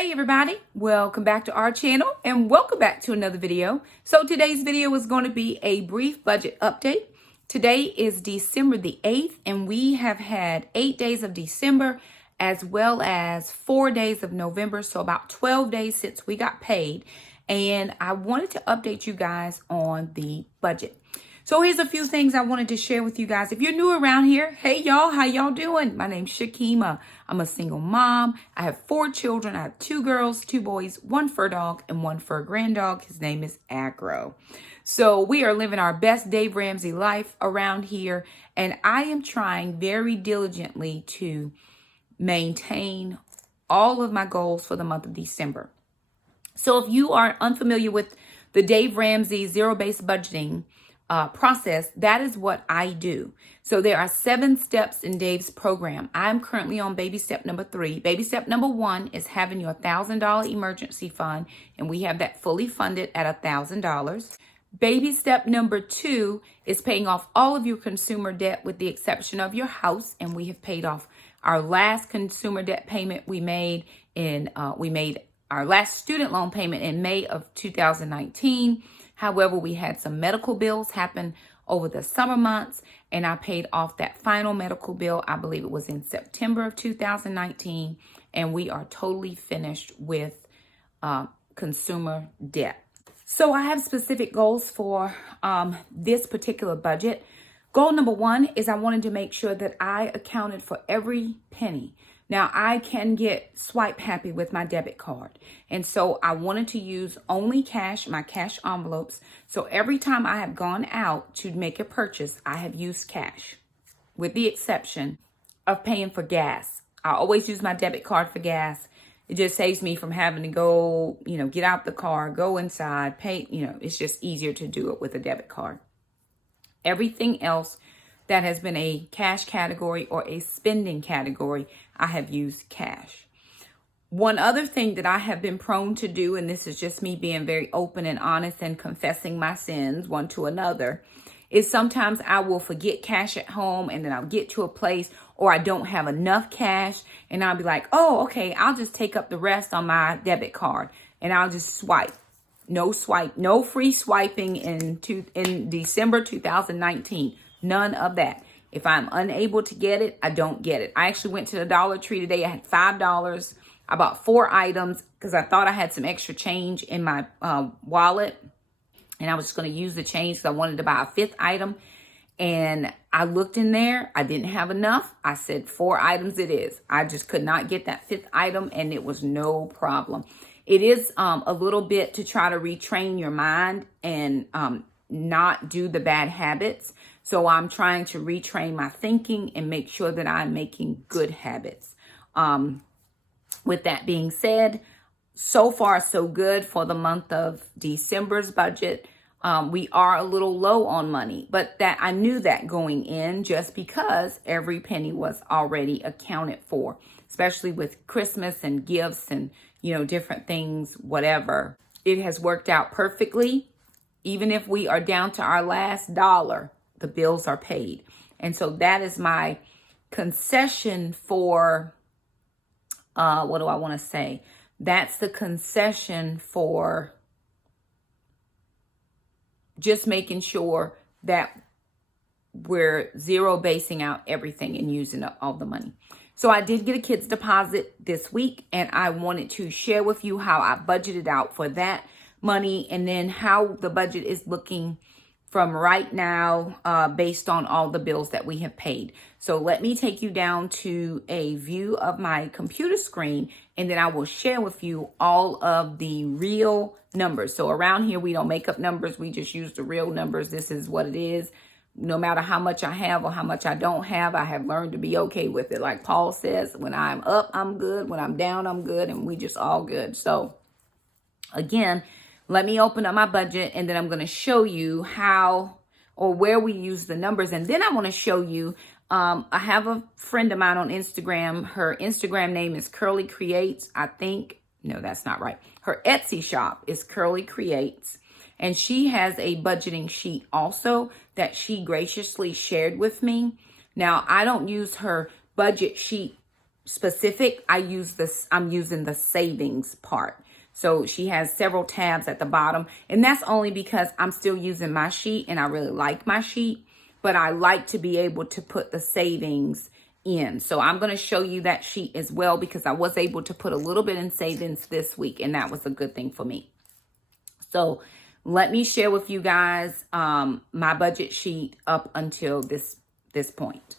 Hey everybody, welcome back to our channel and welcome back to another video. So today's video is going to be a brief budget update. Today is December the 8th and we have had 8 days of December as well as 4 days of November. So about 12 days since we got paid, and I wanted to update you guys on the budget. So here's a few things I wanted to share with you guys. If you're new around here, hey y'all, how y'all doing? My name's Shakema. I'm a single mom. I have 4 children. I have 2 girls, 2 boys, 1 fur dog, and 1 fur grand dog. His name is Agro. So we are living our best Dave Ramsey life around here, and I am trying very diligently to maintain all of my goals for the month of December. So if you are unfamiliar with the Dave Ramsey zero-based budgeting process, that is what I do. So there are 7 steps in Dave's program. I'm currently on baby step number 3. Baby step number 1 is having your $1,000 emergency fund, and we have that fully funded at $1,000. Baby step number 2 is paying off all of your consumer debt with the exception of your house, and we have paid off our last consumer debt payment we made our last student loan payment in May of 2019. However, we had some medical bills happen over the summer months, and I paid off that final medical bill. I believe it was in September of 2019, and we are totally finished with consumer debt. So I have specific goals for this particular budget. Goal number 1 is I wanted to make sure that I accounted for every penny. Now, I can get swipe happy with my debit card. And so I wanted to use only cash, my cash envelopes. So every time I have gone out to make a purchase, I have used cash, with the exception of paying for gas. I always use my debit card for gas. It just saves me from having to go, get out the car, go inside, pay, it's just easier to do it with a debit card. Everything else that has been a cash category or a spending category, I have used cash. One other thing that I have been prone to do, and this is just me being very open and honest and confessing my sins one to another, is sometimes I will forget cash at home, and then I'll get to a place or I don't have enough cash, and I'll be like, oh, okay, I'll just take up the rest on my debit card and I'll just swipe. No free swiping in December 2019. None of that. If I'm unable to get it, I don't get it. I actually went to the Dollar Tree today. I had $5. I bought 4 items because I thought I had some extra change in my wallet. And I was just going to use the change because I wanted to buy a 5th item. And I looked in there. I didn't have enough. I said 4 items it is. I just could not get that 5th item, and it was no problem. It is a little bit to try to retrain your mind and not do the bad habits. So I'm trying to retrain my thinking and make sure that I'm making good habits. With that being said, so far so good for the month of December's budget. We are a little low on money, but that I knew that going in just because every penny was already accounted for, especially with Christmas and gifts and, different things, whatever. It has worked out perfectly. Even if we are down to our last dollar, the bills are paid. And so that is my concession for, what do I want to say? That's the concession for just making sure that we're zero basing out everything and using up all the money. So I did get a kid's deposit this week, and I wanted to share with you how I budgeted out for that money and then how the budget is looking from right now based on all the bills that we have paid. So let me take you down to a view of my computer screen, and then I will share with you all of the real numbers. So around here, we don't make up numbers. We just use the real numbers. This is what it is. No matter how much I have or how much I don't have, I have learned to be okay with it. Like Paul says, when I'm up, I'm good. When I'm down, I'm good. And we just all good. So again, let me open up my budget, and then I'm going to show you how or where we use the numbers. And then I want to show you, I have a friend of mine on Instagram. Her Instagram name is Curly Creates. I think, no, that's not right. Her Etsy shop is Curly Creates. And she has a budgeting sheet also that she graciously shared with me. Now, I don't use her budget sheet specific, I'm using the savings part. So she has several tabs at the bottom, and that's only because I'm still using my sheet and I really like my sheet, but I like to be able to put the savings in. So I'm going to show you that sheet as well, because I was able to put a little bit in savings this week, and that was a good thing for me. So let me share with you guys my budget sheet up until this point.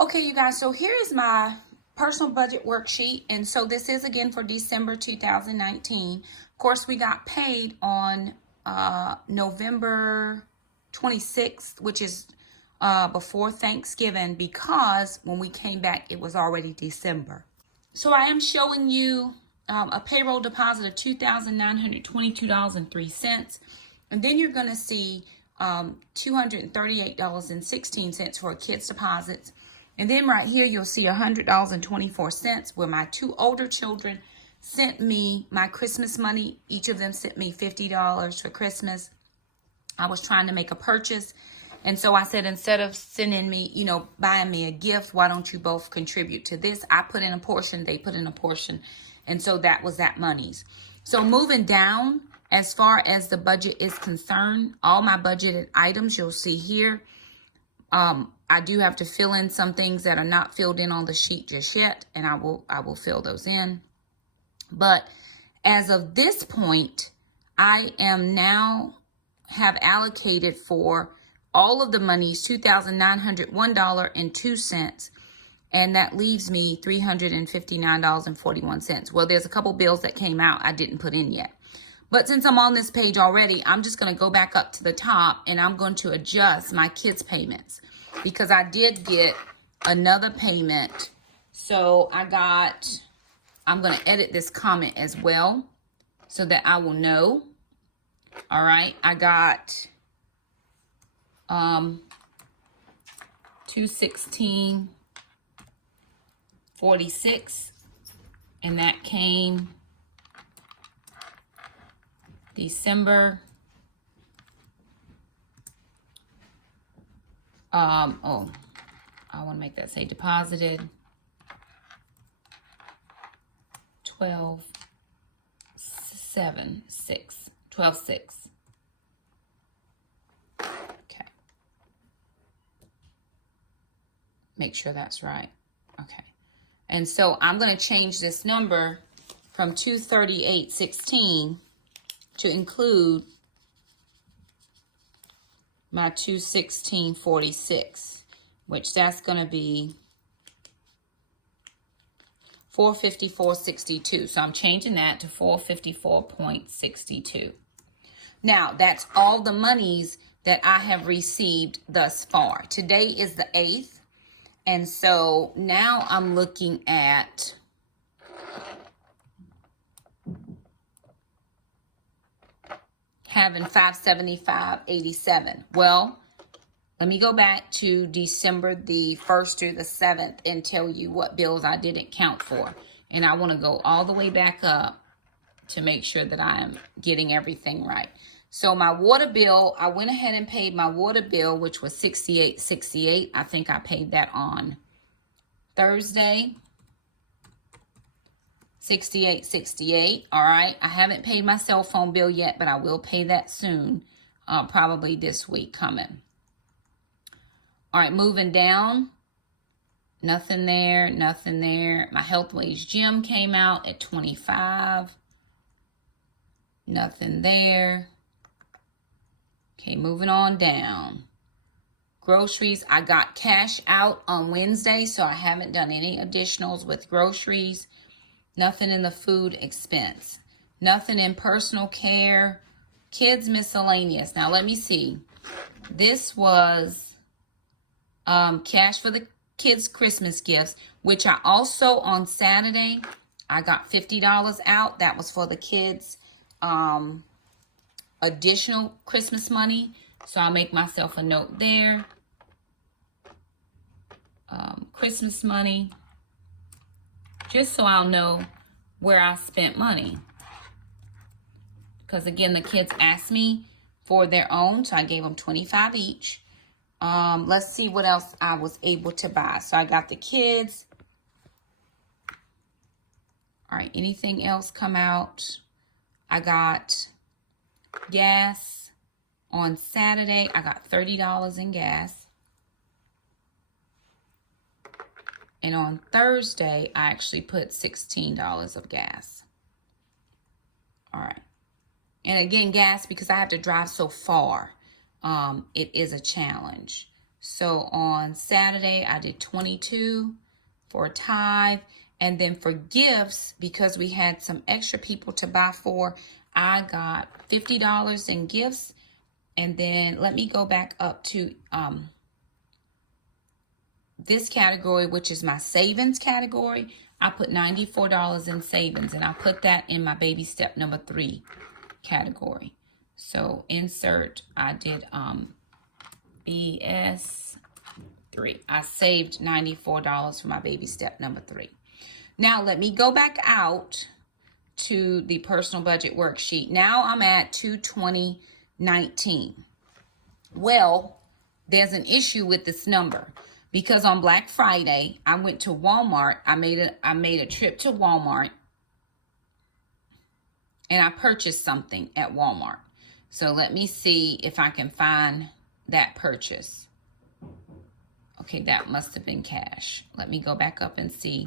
Okay, you guys, so here is my personal budget worksheet. And so this is again for December 2019. Of course, we got paid on November 26th, which is before Thanksgiving, because when we came back, it was already December. So I am showing you a payroll deposit of $2,922.03. And then you're going to see $238.16 for kids' deposits. And then right here, you'll see $100.24 where my two older children sent me my Christmas money. Each of them sent me $50 for Christmas. I was trying to make a purchase. And so I said, instead of sending me, buying me a gift, why don't you both contribute to this? I put in a portion, they put in a portion. And so that was that monies. So moving down, as far as the budget is concerned, all my budgeted items you'll see here. I do have to fill in some things that are not filled in on the sheet just yet, and I will fill those in. But as of this point, I am now have allocated for all of the monies $2,901.02, and that leaves me $359.41. Well, there's a couple bills that came out I didn't put in yet. But since I'm on this page already, I'm just going to go back up to the top, and I'm going to adjust my kids' payments, because I did get another payment. So I'm going to edit this comment as well so that I will know. All right, I got $216.46, and that came December. I want to make that say deposited 12/6. Okay. Make sure that's right. Okay. And so I'm going to change this number from 238.16 to include my 216.46, which that's going to be 454.62. So I'm changing that to 454.62. Now, that's all the monies that I have received thus far. Today is the 8th. And so now I'm looking at having $575.87. Well, let me go back to December the 1st through the 7th and tell you what bills I didn't count for. And I want to go all the way back up to make sure that I am getting everything right. So my water bill, I went ahead and paid my water bill, which was $68.68. I think I paid that on Thursday. $68.68. All right. I haven't paid my cell phone bill yet, but I will pay that soon. Probably this week coming. All right. Moving down. Nothing there. Nothing there. My Health Wage Gym came out at $25. Nothing there. Okay. Moving on down. Groceries. I got cash out on Wednesday, so I haven't done any additionals with groceries. Nothing in the food expense. Nothing in personal care. Kids miscellaneous. Now, let me see. This was cash for the kids' Christmas gifts, which I also, on Saturday, I got $50 out. That was for the kids' additional Christmas money. So I'll make myself a note there. Christmas money. Just so I'll know where I spent money. Because again, the kids asked me for their own, so I gave them $25 each. Let's see what else I was able to buy. So I got the kids. All right, anything else come out? I got gas on Saturday. I got $30 in gas. And on Thursday, I actually put $16 of gas. All right. And again, gas, because I have to drive so far, it is a challenge. So on Saturday, I did 22 for a tithe. And then for gifts, because we had some extra people to buy for, I got $50 in gifts. And then let me go back up to this category, which is my savings category. I put $94 in savings, and I put that in my baby step number 3 category. So insert, I did BS 3. I saved $94 for my baby step number 3. Now let me go back out to the personal budget worksheet. Now I'm at 220.19. Well, there's an issue with this number because on Black Friday I went to Walmart. I made a trip to Walmart and I purchased something at Walmart. So let me see if I can find that purchase. Okay, that must have been cash. Let me go back up and see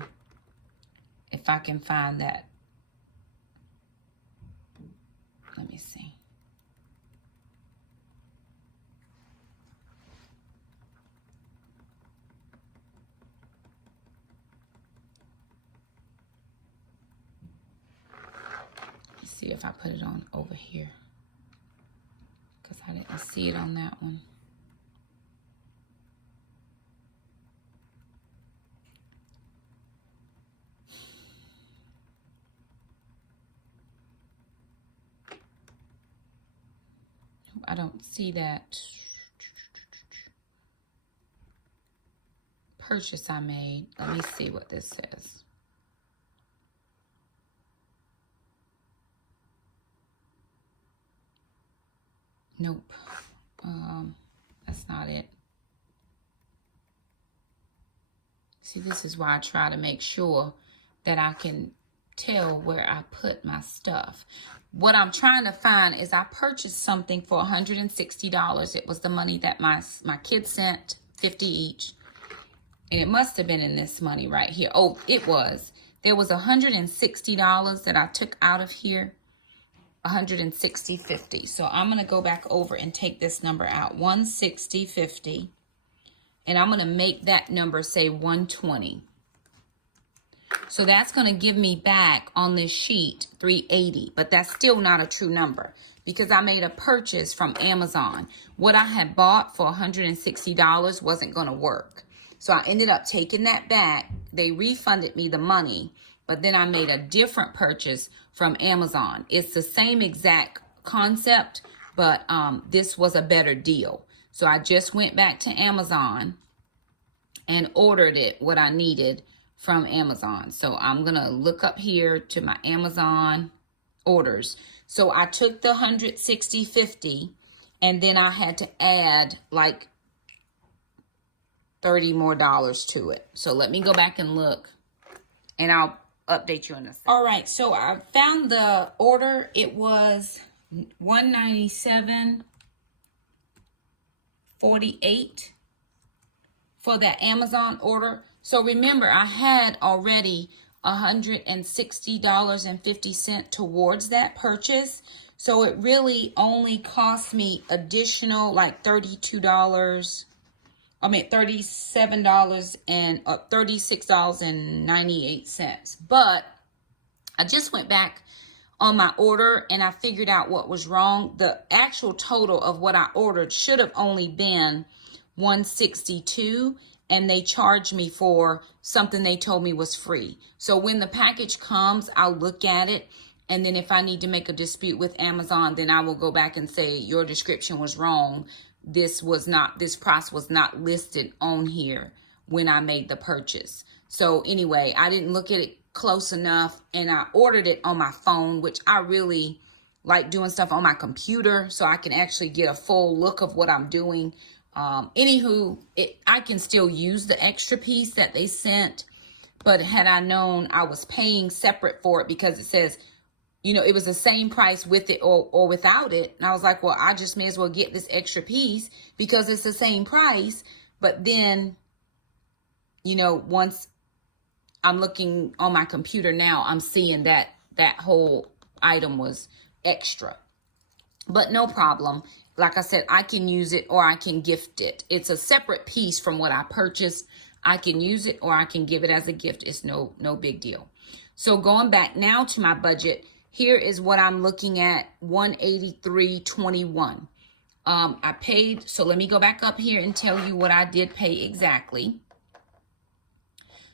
if I can find that. Let me see. Let's see if I put it on over here, because I didn't see it on that one. I don't see that purchase I made. Let me see what this says. Nope. That's not it. See, this is why I try to make sure that I can tell where I put my stuff. What I'm trying to find is I purchased something for $160. It was the money that my kids sent, 50 each. And it must have been in this money right here. Oh, it was. There was $160 that I took out of here. $160.50. So I'm going to go back over and take this number out. $160.50. And I'm going to make that number say $120. So that's going to give me back on this sheet $380, but that's still not a true number because I made a purchase from Amazon. What I had bought for $160 wasn't going to work. So I ended up taking that back. They refunded me the money, but then I made a different purchase from Amazon. It's the same exact concept, but this was a better deal. So I just went back to Amazon and ordered it, what I needed from Amazon. So I'm going to look up here to my Amazon orders. So I took the $160.50 and then I had to add like $30 more to it. So let me go back and look and I'll update you on this. All right. So I found the order. It was $197.48 for that Amazon order. So remember, I had already $160.50 towards that purchase. So it really only cost me additional like $37 and $36.98. But I just went back on my order and I figured out what was wrong. The actual total of what I ordered should have only been $162, and they charged me for something they told me was free. So when the package comes, I'll look at it, and then if I need to make a dispute with Amazon, then I will go back and say your description was wrong. This price was not listed on here when I made the purchase. So anyway, I didn't look at it close enough, and I ordered it on my phone, which I really like doing stuff on my computer so I can actually get a full look of what I'm doing. Anywho, I can still use the extra piece that they sent, but had I known I was paying separate for it, because it says, you know, it was the same price with it or without it. And I was like, well, I just may as well get this extra piece because it's the same price. But then, you know, once I'm looking on my computer now, I'm seeing that that whole item was extra. But no problem. Like I said, I can use it or I can gift it. It's a separate piece from what I purchased. I can use it or I can give it as a gift. It's no big deal. So going back now to my budget, here is what I'm looking at, $183.21. I paid, so let me go back up here and tell you what I did pay exactly.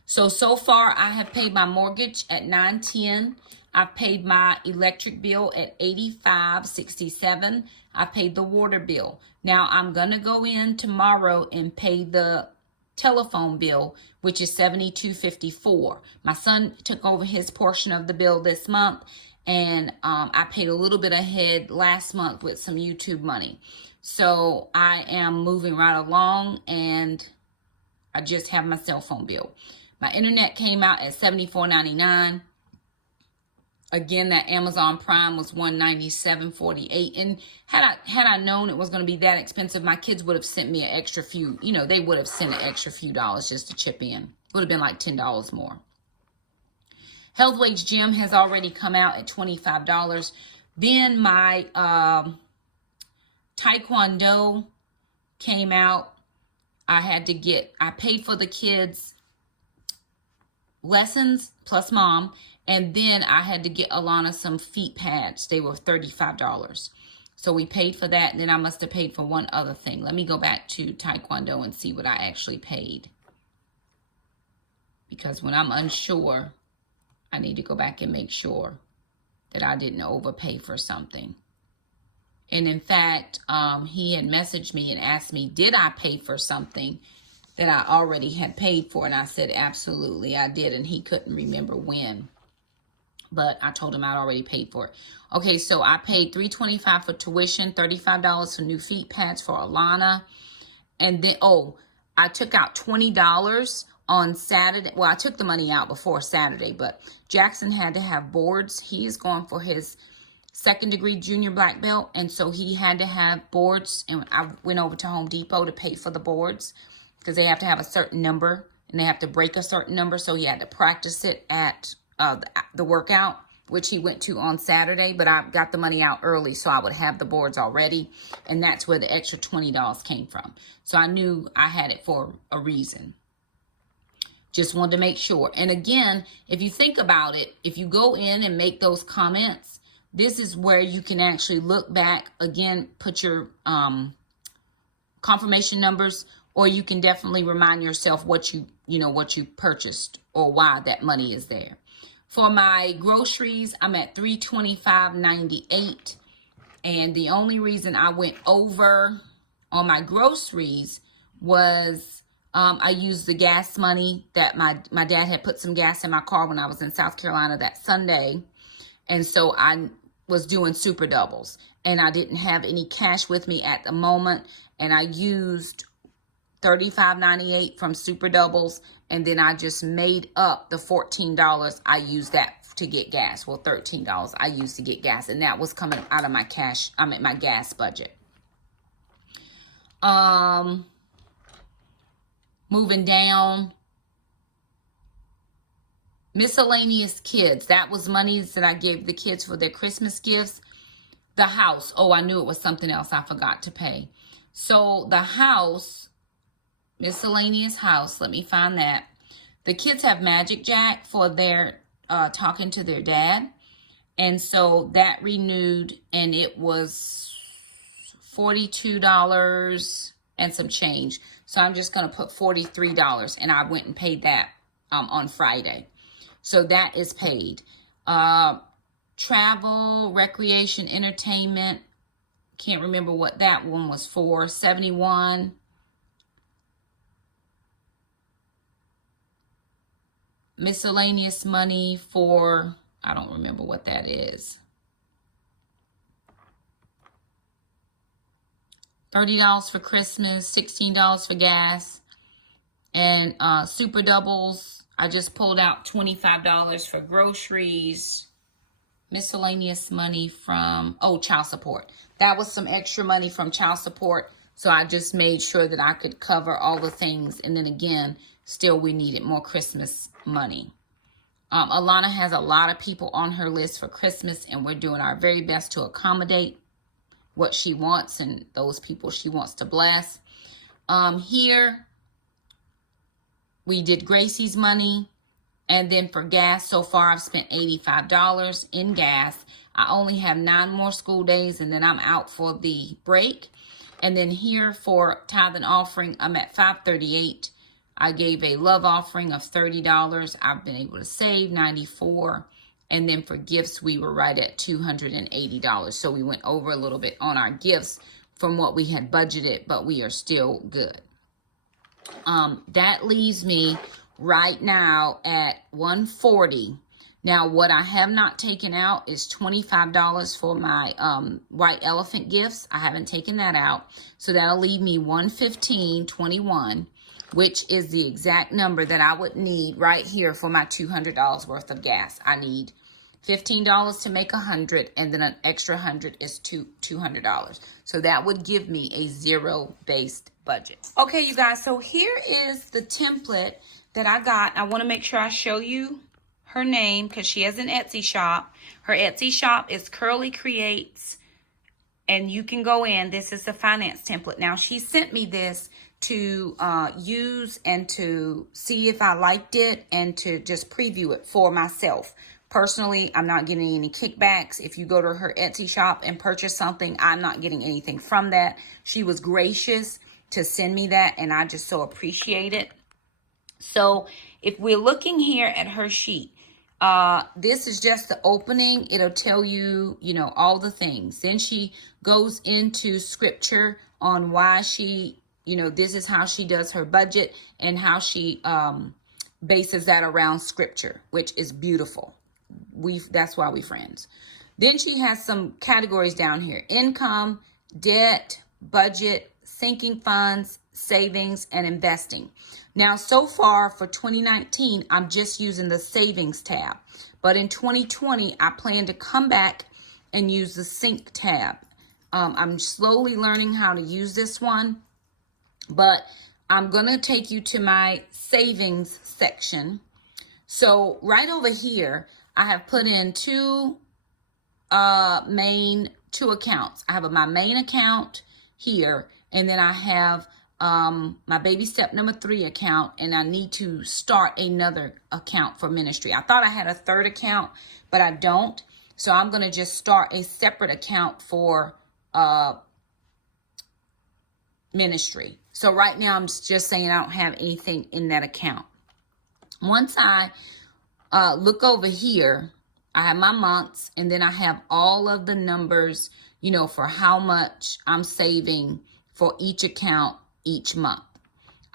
So far I have paid my mortgage at $910. I've paid my electric bill at $85.67. I paid the water bill. Now I'm gonna go in tomorrow and pay the telephone bill, which is $72.54. My son took over his portion of the bill this month, and I paid a little bit ahead last month with some YouTube money. So I am moving right along, and I just have my cell phone bill. My internet came out at $74.99. Again, that Amazon Prime was $197.48. And had I known it was going to be that expensive, my kids would have sent me an extra few, you know, they would have sent an extra few dollars just to chip in. Would have been like $10 more. Health Wage Gym has already come out at $25. Then my Taekwondo came out. I paid for the kids' lessons plus mom. And then I had to get Alana some feet pads. They were $35. So we paid for that. And then I must have paid for one other thing. Let me go back to Taekwondo and see what I actually paid. Because when I'm unsure, I need to go back and make sure that I didn't overpay for something. And in fact, he had messaged me and asked me, did I pay for something that I already had paid for? And I said, absolutely, I did. And he couldn't remember when. But I told him I'd already paid for it. Okay, so I paid $325 for tuition, $35 for new feet pads for Alana. And then, I took out $20 on Saturday. Well, I took the money out before Saturday, but Jackson had to have boards. He's going for his second degree junior black belt. And so he had to have boards. And I went over to Home Depot to pay for the boards because they have to have a certain number and they have to break a certain number. So he had to practice it at the workout, which he went to on Saturday, but I got the money out early so I would have the boards already, and that's where the extra $20 came from. So I knew I had it for a reason. Just wanted to make sure. And again, if you think about it, if you go in and make those comments, this is where you can actually look back again, put your confirmation numbers, or you can definitely remind yourself what you purchased or why that money is there. For my groceries, I'm at $325.98. And the only reason I went over on my groceries was I used the gas money that my dad had put some gas in my car when I was in South Carolina that Sunday. And so I was doing super doubles. And I didn't have any cash with me at the moment. And I used $35.98 from super doubles, and then I just made up the $14 I used that to get gas. Well, $13 I used to get gas, and that was coming out of my cash. I'm at my gas budget. Moving down, miscellaneous kids. That was monies that I gave the kids for their Christmas gifts. The house. Oh, I knew it was something else I forgot to pay. So the house. Miscellaneous house. Let me find that. The kids have Magic Jack for their talking to their dad. And so that renewed, and it was $42 and some change. So I'm just going to put $43, and I went and paid that on Friday. So that is paid. Travel, recreation, entertainment. Can't remember what that one was for. $71. Miscellaneous money for, I don't remember what that is. $30 for Christmas, $16 for gas, and super doubles. I just pulled out $25 for groceries, miscellaneous money from, child support. That was some extra money from child support. So I just made sure that I could cover all the things. And then again, still we needed more Christmas money. Alana has a lot of people on her list for Christmas, and we're doing our very best to accommodate what she wants and those people she wants to bless. Here, we did Gracie's money. And then for gas, so far I've spent $85 in gas. I only have 9 more school days, and then I'm out for the break. And then here for tithe and offering, I'm at $538. I gave a love offering of $30. I've been able to save $94. And then for gifts, we were right at $280. So we went over a little bit on our gifts from what we had budgeted, but we are still good. That leaves me right now at $140. Now, what I have not taken out is $25 for my white elephant gifts. I haven't taken that out. So that'll leave me $115.21, which is the exact number that I would need right here for my $200 worth of gas. I need $15 to make $100, and then an extra $100 is $200. So that would give me a zero-based budget. Okay, you guys, so here is the template that I got. I want to make sure I show you her name because she has an Etsy shop. Her Etsy shop is Curly Creates, and you can go in. This is the finance template. Now, she sent me this to use and to see if I liked it and to just preview it for myself. Personally, I'm not getting any kickbacks. If you go to her Etsy shop and purchase something, I'm not getting anything from that. She was gracious to send me that, and I just so appreciate it. So if we're looking here at her sheet, this is just the opening. It'll tell you, all the things. Then she goes into scripture on why she, this is how she does her budget and how she bases that around scripture, which is beautiful. That's why we friends. Then she has some categories down here: income, debt, budget, sinking funds, savings, and investing. Now, so far for 2019, I'm just using the savings tab. But in 2020, I plan to come back and use the sync tab. I'm slowly learning how to use this one, but I'm going to take you to my savings section. So right over here, I have put in two accounts. I have my main account here, and then I have my baby step number 3 account, and I need to start another account for ministry. I thought I had a third account, but I don't. So I'm going to just start a separate account for ministry. So right now I'm just saying I don't have anything in that account. Once I look over here, I have my months, and then I have all of the numbers, for how much I'm saving for each account each month.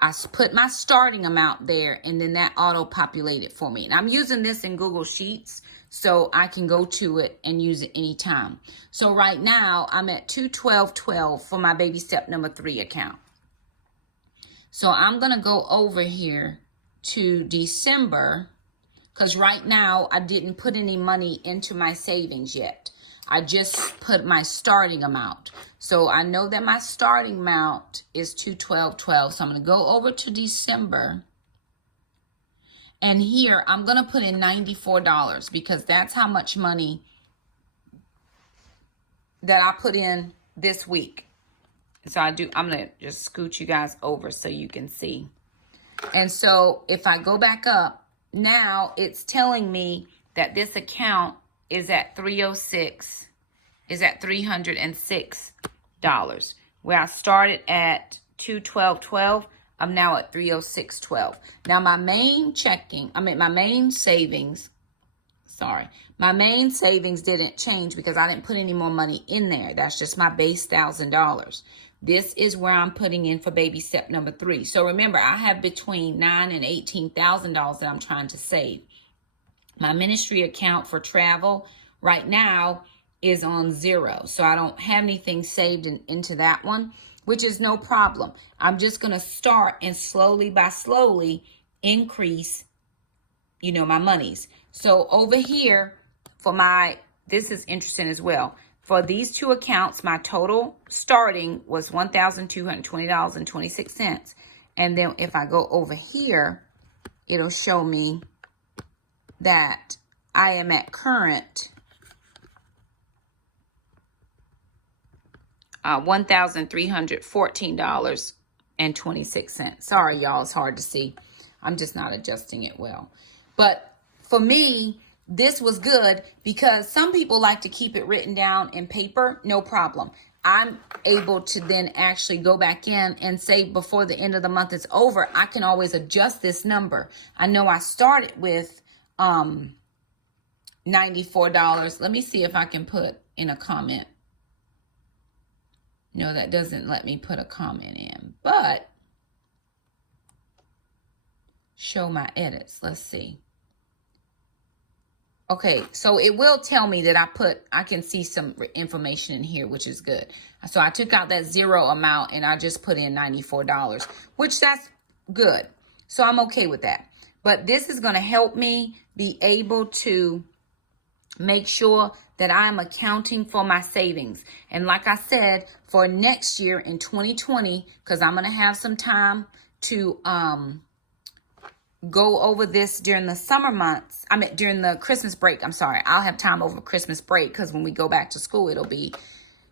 I put my starting amount there, and then that auto-populated for me. And I'm using this in Google Sheets, so I can go to it and use it anytime. So right now, I'm at $212.12 for my baby step number 3 account. So I'm going to go over here to December, because right now, I didn't put any money into my savings yet. I just put my starting amount. So I know that my starting amount is $212.12. So I'm going to go over to December. And here I'm going to put in $94 because that's how much money that I put in this week. So I'm going to just scoot you guys over so you can see. And so if I go back up, now it's telling me that this account is at $306, is at $306. Where I started at $212.12, I'm now at $306.12. Now my main savings didn't change because I didn't put any more money in there. That's just my base $1,000. This is where I'm putting in for baby step number 3. So remember, I have between $9,000 and $18,000 that I'm trying to save. My ministry account for travel right now is on 0. So I don't have anything saved into that one. which is no problem. I'm just going to start and slowly by slowly increase, my monies. So over here for this is interesting as well. For these two accounts, my total starting was $1,220.26. And then if I go over here, it'll show me that I am at current $1,314.26. Sorry, y'all, it's hard to see. I'm just not adjusting it well. But for me, this was good because some people like to keep it written down in paper. No problem. I'm able to then actually go back in and say before the end of the month is over, I can always adjust this number. I know I started with $94. Let me see if I can put in a comment. No, that doesn't let me put a comment in, but show my edits. Let's see. Okay, so it will tell me that I can see some information in here, which is good. So I took out that zero amount and I just put in $94, which that's good. So I'm okay with that. But this is going to help me be able to make sure that I'm accounting for my savings. And like I said, for next year in 2020, because I'm going to have some time to go over this during the summer months. During the Christmas break. I'm sorry. I'll have time over Christmas break because when we go back to school, it'll be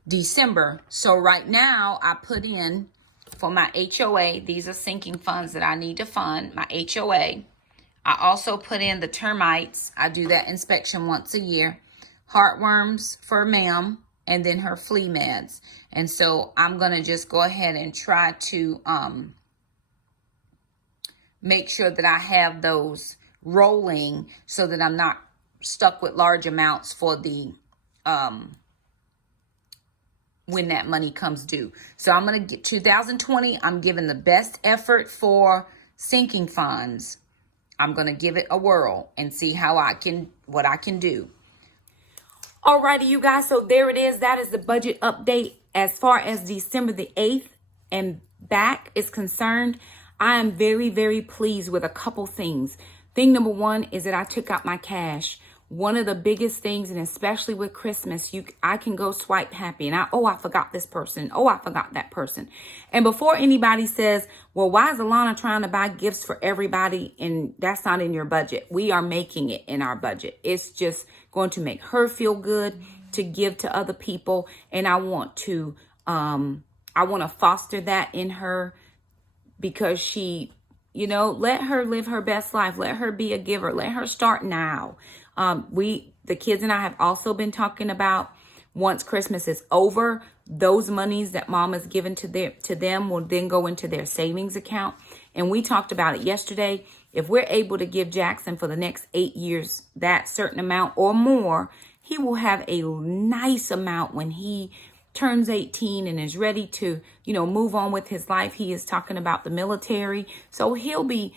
December. So right now I put in for my HOA. These are sinking funds that I need to fund, my HOA. I also put in the termites. I do that inspection once a year. Heartworms for ma'am, and then her flea meds. And so I'm going to just go ahead and try to make sure that I have those rolling so that I'm not stuck with large amounts for the when that money comes due. So I'm going to get 2020. I'm giving the best effort for sinking funds. I'm going to give it a whirl and see what I can do. Alrighty, you guys. So there it is. That is the budget update as far as December the 8th and back is concerned. I am very, very pleased with a couple things. Thing number one is that I took out my cash. One of the biggest things, and especially with Christmas, I can go swipe happy and I forgot this person. Oh, I forgot that person. And before anybody says, well, why is Alana trying to buy gifts for everybody? And that's not in your budget. We are making it in our budget. It's just going to make her feel good to give to other people. And I want to foster that in her because she, let her live her best life. Let her be a giver. Let her start now. The kids and I have also been talking about once Christmas is over, those monies that mom has given to them will then go into their savings account. And we talked about it yesterday. If we're able to give Jackson for the next 8 years that certain amount or more, he will have a nice amount when he turns 18 and is ready to, move on with his life. He is talking about the military. So he'll be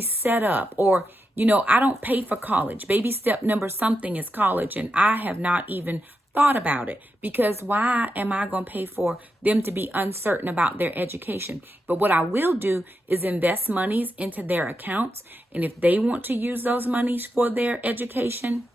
set up. Or I don't pay for college. Baby step number something is college. And I have not even thought about it because why am I going to pay for them to be uncertain about their education? But what I will do is invest monies into their accounts. And if they want to use those monies for their education,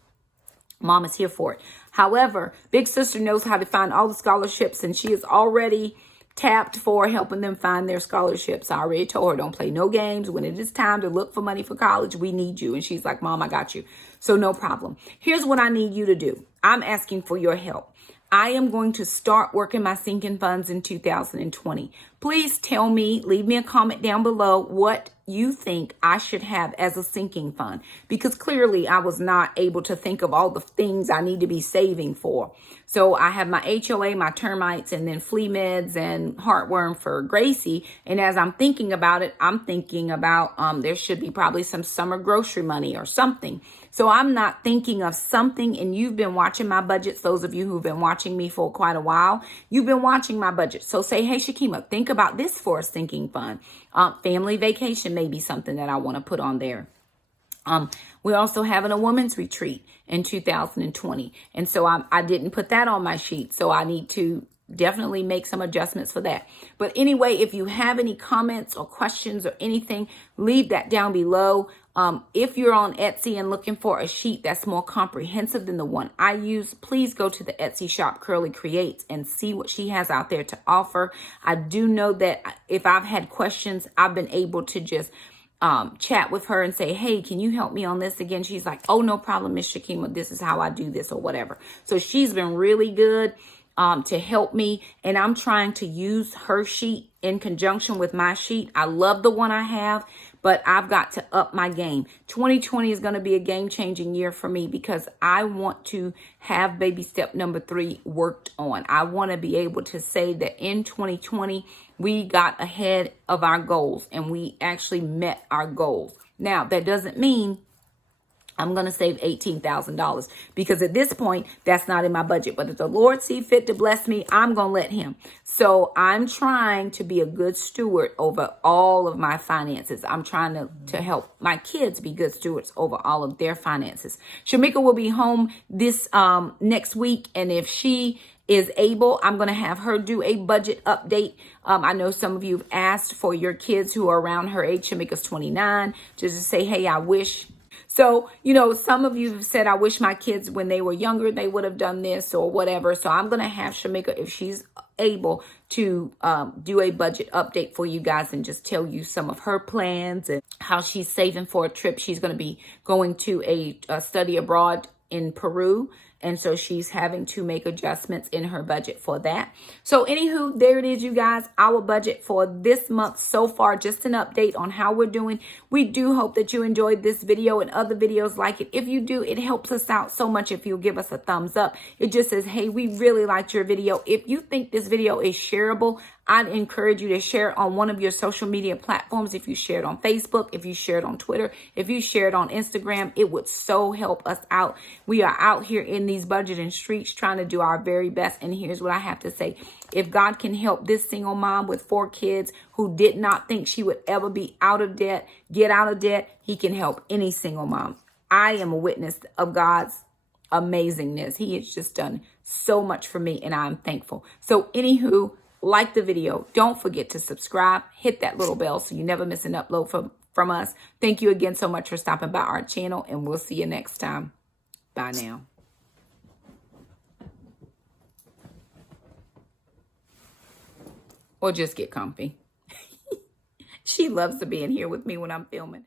mom is here for it. However, big sister knows how to find all the scholarships and she is already tapped for helping them find their scholarships. I already told her, don't play no games. When it is time to look for money for college, we need you. And she's like, Mom, I got you. So no problem. Here's what I need you to do. I'm asking for your help. I am going to start working my sinking funds in 2020. Please tell me, leave me a comment down below what you think I should have as a sinking fund, because clearly I was not able to think of all the things I need to be saving for. So I have my HOA, my termites, and then flea meds and heartworm for Gracie. And as I'm thinking about it, I'm thinking about there should be probably some summer grocery money or something. So I'm not thinking of something, and you've been watching my budgets. Those of you who've been watching me for quite a while, you've been watching my budget. So say, hey, Shakema, think about this for a sinking fund. Family vacation may be something that I want to put on there. We're also having a women's retreat in 2020. And so I didn't put that on my sheet. So I need to definitely make some adjustments for that. But anyway, if you have any comments or questions or anything, leave that down below. If you're on Etsy and looking for a sheet that's more comprehensive than the one I use, please go to the Etsy shop Curly Creates and see what she has out there to offer. I do know that if I've had questions, I've been able to just chat with her and say, hey, can you help me on this again? She's like, oh, no problem, Miss Shakema. This is how I do this or whatever. So she's been really good to help me. And I'm trying to use her sheet in conjunction with my sheet. I love the one I have, but I've got to up my game. 2020 is going to be a game-changing year for me because I want to have baby step number 3 worked on. I want to be able to say that in 2020, we got ahead of our goals and we actually met our goals. Now, that doesn't mean I'm going to save $18,000 because at this point, that's not in my budget. But if the Lord see fit to bless me, I'm going to let him. So I'm trying to be a good steward over all of my finances. I'm trying to help my kids be good stewards over all of their finances. Shamika will be home this next week. And if she is able, I'm going to have her do a budget update. I know some of you have asked for your kids who are around her age. Shamika's 29. Just to say, hey, I wish. So, you know, some of you have said, I wish my kids when they were younger, they would have done this or whatever. So I'm going to have Shamika, if she's able, to do a budget update for you guys and just tell you some of her plans and how she's saving for a trip. She's going to be going to a study abroad in Peru. And so she's having to make adjustments in her budget for that. So anywho, there it is, you guys. Our budget for this month so far, just an update on how we're doing. We do hope that you enjoyed this video and other videos like it. If you do, it helps us out so much if you'll give us a thumbs up. It just says, hey, we really liked your video. If you think this video is shareable, I'd encourage you to share it on one of your social media platforms. If you share it on Facebook, if you share it on Twitter, if you share it on Instagram, it would so help us out. We are out here in these budgeting streets trying to do our very best. And here's what I have to say. If God can help this single mom with 4 kids who did not think she would ever be out of debt, get out of debt, he can help any single mom. I am a witness of God's amazingness. He has just done so much for me and I'm thankful. So anywho, like the video. Don't forget to subscribe. Hit that little bell so you never miss an upload from us. Thank you again so much for stopping by our channel, and we'll see you next time. Bye now. Or just get comfy. She loves to be in here with me when I'm filming.